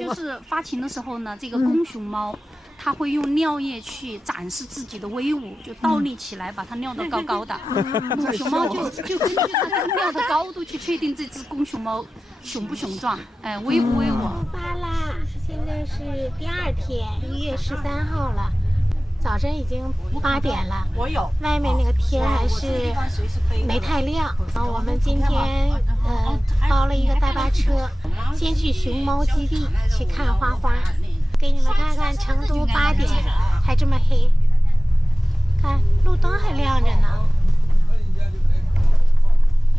就是发情的时候呢，这个公熊猫。它会用尿液去展示自己的威武，就倒立起来，把它尿得高高的。母熊猫就根据它这个尿的高度去确定这只公熊猫雄不雄壮，威不威武。出发啦！现在是第2天，1月13号了。早晨已经8点了，外面那个天还是没太亮。我们今天包了一个大巴车，先去熊猫基地去看花花。给你们看看成都8点还这么黑，看路灯还亮着呢。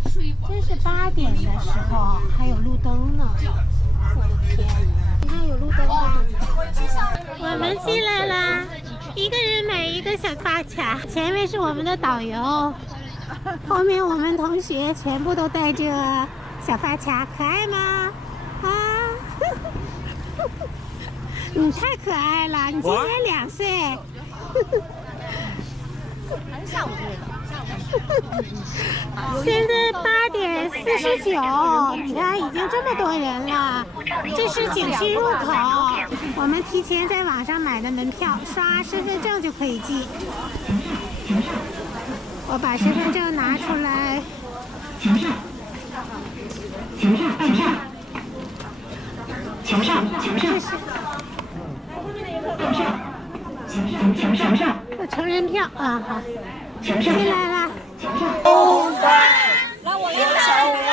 真是8点的时候还有路灯呢，我的天！你看有路灯吗？我们进来啦，一个人买一个小发卡，前面是我们的导游，后面我们同学全部都带着小发卡，可爱吗？啊！你太可爱了，你今年2岁。下午现在8点49，你看已经这么多人了。这是景区入口，我们提前在网上买的门票，刷身份证就可以进。我把身份证拿出来。墙上。成人票啊，好，进来了。那我要走了。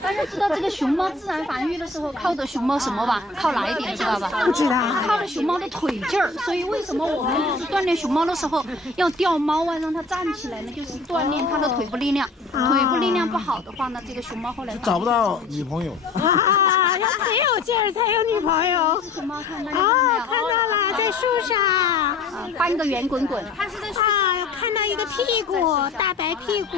大家知道这个熊猫自然繁育的时候靠的熊猫什么吧？靠哪一点知道吧？不知道。靠的熊猫的腿劲儿。所以为什么我们就是锻炼熊猫的时候要吊猫啊，让它站起来呢？就是锻炼它的腿部力量。腿部力量不好的话呢，这个熊猫后来找不到女朋友。啊，要很有劲儿才有女朋友。熊猫看到了。哦，看到了，在树上。翻个圆滚滚。它是在树上，看到一个屁股，大白屁股。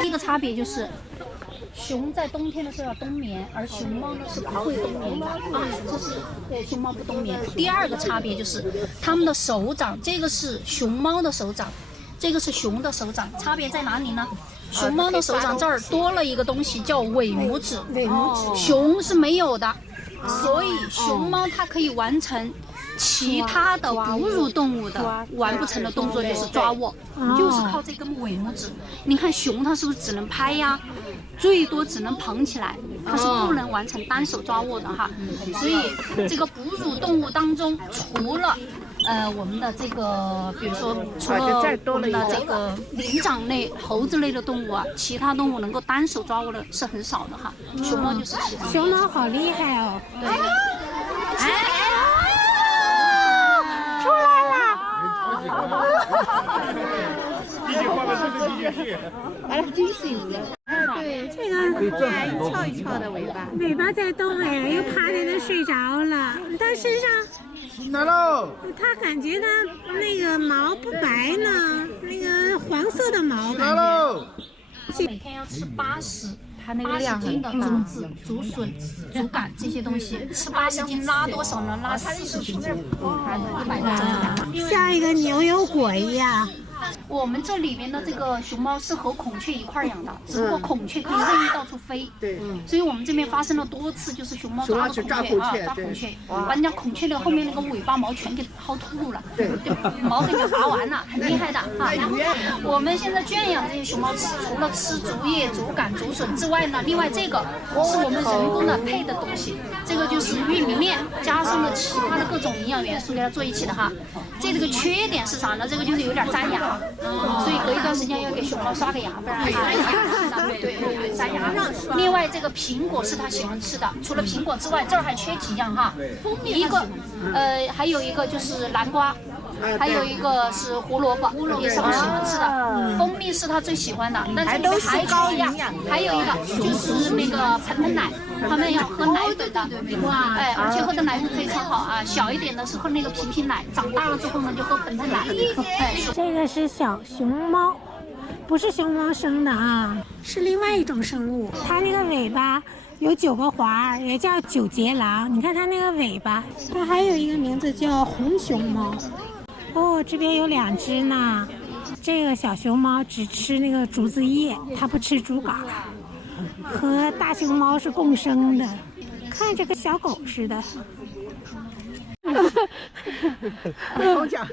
第一个差别就是，熊在冬天的时候要冬眠，而熊猫呢是不会冬眠的这是熊猫不冬眠。第2个差别就是它们的手掌，这个是熊猫的手掌，这个是熊的手掌，差别在哪里呢？熊猫的手掌这儿多了一个东西叫尾拇指，熊是没有的，所以熊猫它可以完成其他的哺乳动物的完不成的动作，就是抓握，就是靠这根尾拇指。你看熊它是不是只能拍呀？最多只能捧起来，它是不能完成单手抓握的哈。所以这个哺乳动物当中，除了我们的这个，比如说除了我们的这个灵长类、猴子类的动物啊，其他动物能够单手抓握的是很少的哈。熊猫就是其他。熊猫好厉害哦！对。出来了！把它惊醒了。对，这个一翘一翘的尾巴，尾巴在动哎，又趴在那睡着了。它身上来喽！它感觉它那个毛不白呢，那个黄色的毛。来喽！每天要吃80斤的种子、竹笋、竹竿这些东西，吃80斤拉多少呢？拉40斤，100个重量，像一个牛油果一样。我们这里面的这个熊猫是和孔雀一块养的，只不过孔雀可以任意到处飞，对，所以我们这边发生了多次，就是熊猫抓孔雀，抓孔雀，把人家孔雀的后面那个尾巴毛全给薅秃了，对，毛给它拔完了，很厉害的啊。我们现在圈养这些熊猫除了吃竹叶、竹竿、竹笋之外呢，另外这个是我们人工的配的东西，这个就是玉米面加上了其他的各种营养元素给它做一起的哈。这个缺点是啥呢？这个就是有点粘牙，所以隔一段时间要给熊猫刷个牙，不然对粘牙。另外这个苹果是它喜欢吃的，除了苹果之外，这儿还缺几样哈，一个还有一个就是南瓜。还有一个是胡萝卜，也是我喜欢吃的。蜂蜜是他最喜欢的，但这里面还高一样，还有一个就是那个盆盆奶，他们要喝奶粉的，而且喝的奶粉非常好啊。小一点的是喝那个瓶瓶奶，长大了之后呢就喝盆盆奶。这个是小熊猫，不是熊猫生的啊，是另外一种生物。它那个尾巴有9个环，也叫9节狼。你看它那个尾巴，它还有一个名字叫红熊猫。哦，这边有2只呢。这个小熊猫只吃那个竹子叶，它不吃竹竿。和大熊猫是共生的，看着跟小狗似的。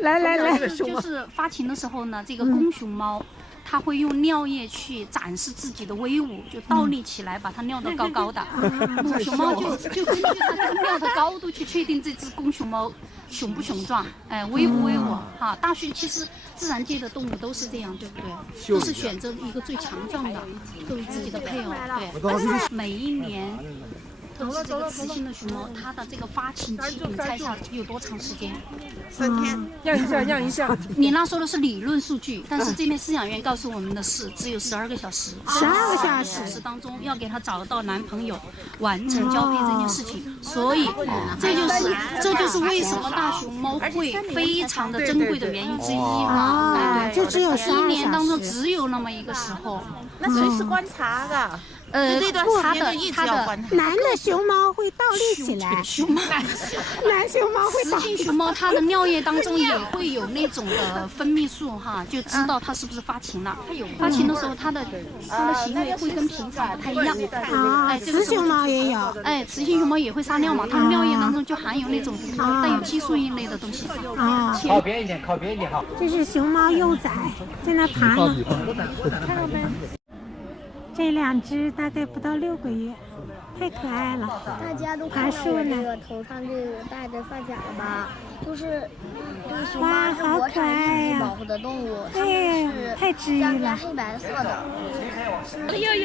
来，就是发情的时候呢，这个公熊猫。它会用尿液去展示自己的威武，就倒立起来，把它尿得高高的。母熊猫就根据它这个尿的高度去确定这只公熊猫雄不雄壮，威不威武哈。大熊其实自然界的动物都是这样，对不对？都是选择一个最强壮的作为自己的配偶。对，每一年。特别是这个雌性的熊猫，它的这个发情期，你猜一下有多长时间3天。让一下。你那说的是理论数据，但是这边饲养员告诉我们的是只有12个小时。12个小时当中要给它找到男朋友，完成交配这件事情。所以这就是为什么大熊猫会非常的珍贵的原因之一哈。就只有121年当中只有那么一个时候。那随时观察的。这段时间就一直要观察。男的熊猫会倒立起来，男熊猫会倒立。雌性熊猫它的尿液当中也会有那种的分泌素哈，就知道它是不是发情了。发情的时候，它的行为会跟平常不太一样。雌熊猫也有。雌性熊猫也会撒尿嘛，它的尿液当中就含有那种带有激素一类的东西。靠边一点哈。这是熊猫幼崽，在那爬呢。看到没？这2只大概不到6个月，太可爱了。大家都看到我这个头上这个戴着发卡了吧？就是熊猫是国产一级保护的动物，它们是家家黑白色的。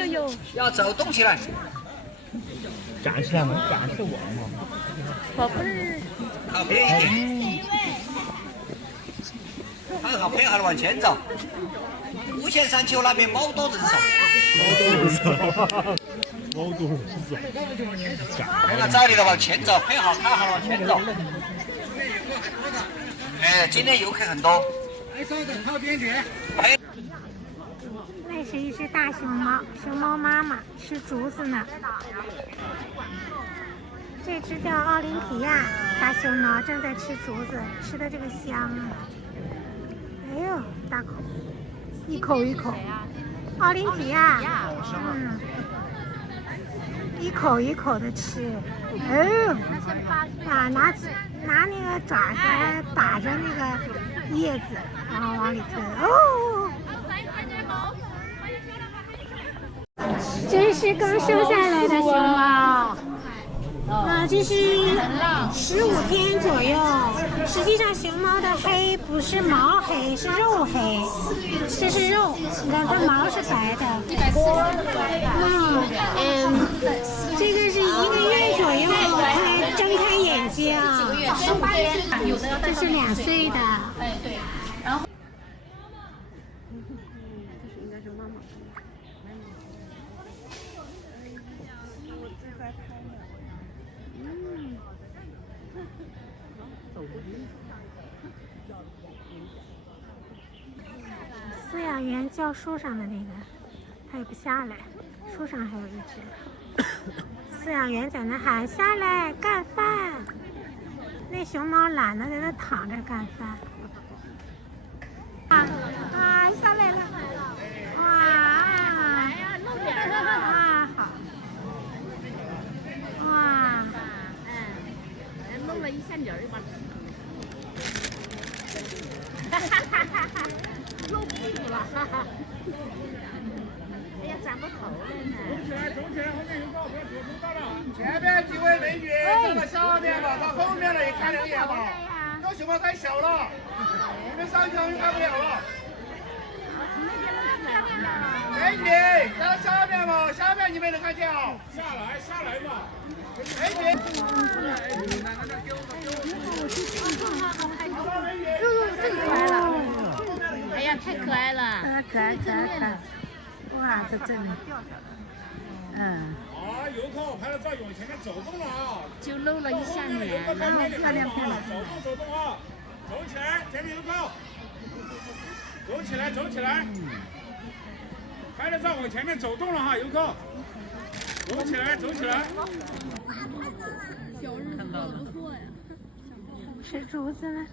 呦！要走动起来。展示他们，展示我吗？宝贝儿，靠边一点。看好，配合的往前走。无限山丘那边猫多人少。配合照例的往前走，配好看好了往前走。今天游客很多。稍等，靠边点。那是一只大熊猫，熊猫妈妈吃竹子呢。这只叫奥林匹亚大熊猫正在吃竹子，吃的这个香啊！哎呦，大口，一口一口。奥林匹亚，一口一口的吃。哎呦，拿那个爪子打着那个叶子，然后往里吞。哦。这是刚生下来的熊猫，这是15天左右。实际上，熊猫的黑不是毛黑，是肉黑。这是肉，你看它毛是白的。这个是1个月左右才睁开眼睛。这是2岁的。对。然后。饲养员叫树上的那个，它也不下来，树上还有一只。饲养员在那喊下来干饭，那熊猫懒得在那躺着干饭。下来了，好，弄了一下脸就把露屁股了，哎呀，长不头了呢。走起来，后面有个不要躲不到了。前面几位美女站到下面吧，到后面了也看2眼吧。这熊猫太小了，你们上去就看不了了。美女，站到下面吧，下面你没能看见啊？下来嘛。美女。这个来了。哎呀，太可爱了！可爱。哇，这真的。游客拍了照，往前面走动了啊！就露了一下脸，漂亮。走动啊！走起来，前面游客，走起来！拍了照往前面走动了哈，游客，走起来！小日子过得不错呀。吃竹子呢。